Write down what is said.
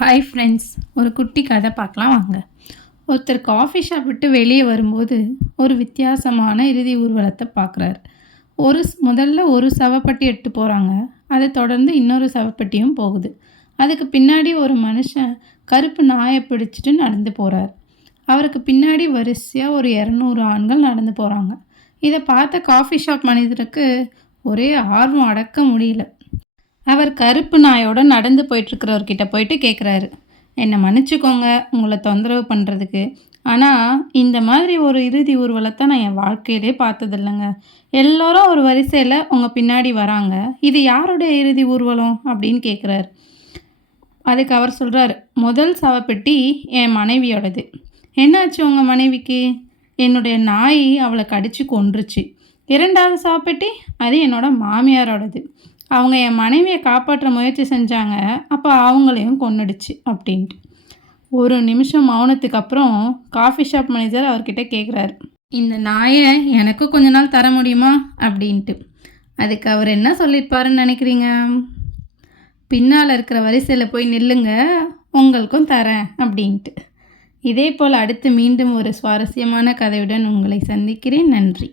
Hi friends, ஒரு குட்டி கதை பார்க்கலாம் வாங்க. ஒருத்தர் காஃபி ஷாப் விட்டு வெளியே வரும்போது ஒரு வித்தியாசமான இறுதி ஊர்வலத்தை பார்க்குறாரு. முதல்ல ஒரு சவப்பட்டி எடுத்து போகிறாங்க. அதை தொடர்ந்து இன்னொரு சவப்பட்டியும் போகுது. அதுக்கு பின்னாடி ஒரு மனுஷன் கருப்பு நாயை பிடிச்சிட்டு நடந்து போகிறார். அவருக்கு பின்னாடி வரிசையாக ஒரு 200 ஆண்கள் நடந்து போகிறாங்க. இதை பார்த்த காஃபி ஷாப் மனிதருக்கு ஒரே ஆர்வம் அடக்க முடியல. அவர் கருப்பு நாயோடு நடந்து போயிட்டுருக்கிறவர்கிட்ட போயிட்டு கேட்குறாரு, என்னை மன்னிச்சுக்கோங்க உங்களை தொந்தரவு பண்ணுறதுக்கு, ஆனால் இந்த மாதிரி ஒரு இறுதி ஊர்வலத்தை நான் என் வாழ்க்கையிலே பார்த்ததில்லைங்க. எல்லோரும் ஒரு வரிசையில் உங்கள் பின்னாடி வராங்க, இது யாருடைய இறுதி ஊர்வலம் அப்படின்னு கேட்குறாரு. அதுக்கு அவர் சொல்கிறார், முதல் சவப்பெட்டி என் மனைவியோடது. என்னாச்சு உங்கள் மனைவிக்கு? என்னுடைய நாய் அவளை கடித்து கொன்றுச்சு. இரண்டாவது சவப்பெட்டி அது என்னோடய மாமியாரோடது. அவங்க என் மனைவியை காப்பாற்ற முயற்சி செஞ்சாங்க, அப்போ அவங்களையும் கொன்னுடுச்சு அப்படின்ட்டு. ஒரு நிமிஷம் மௌனத்துக்கு அப்புறம் காஃபி ஷாப் மேனேஜர் அவர்கிட்ட கேட்குறாரு, இந்த நாயை எனக்கு கொஞ்ச நாள் தர முடியுமா அப்படின்ட்டு. அதுக்கு அவர் என்ன சொல்லியிருப்பாருன்னு நினைக்கிறீங்க? பின்னால் இருக்கிற வரிசையில் போய் நில்லுங்க, உங்களுக்கும் தரேன் அப்படின்ட்டு. இதே போல் அடுத்து மீண்டும் ஒரு சுவாரஸ்யமான கதையுடன் உங்களை சந்திக்கிறேன். நன்றி.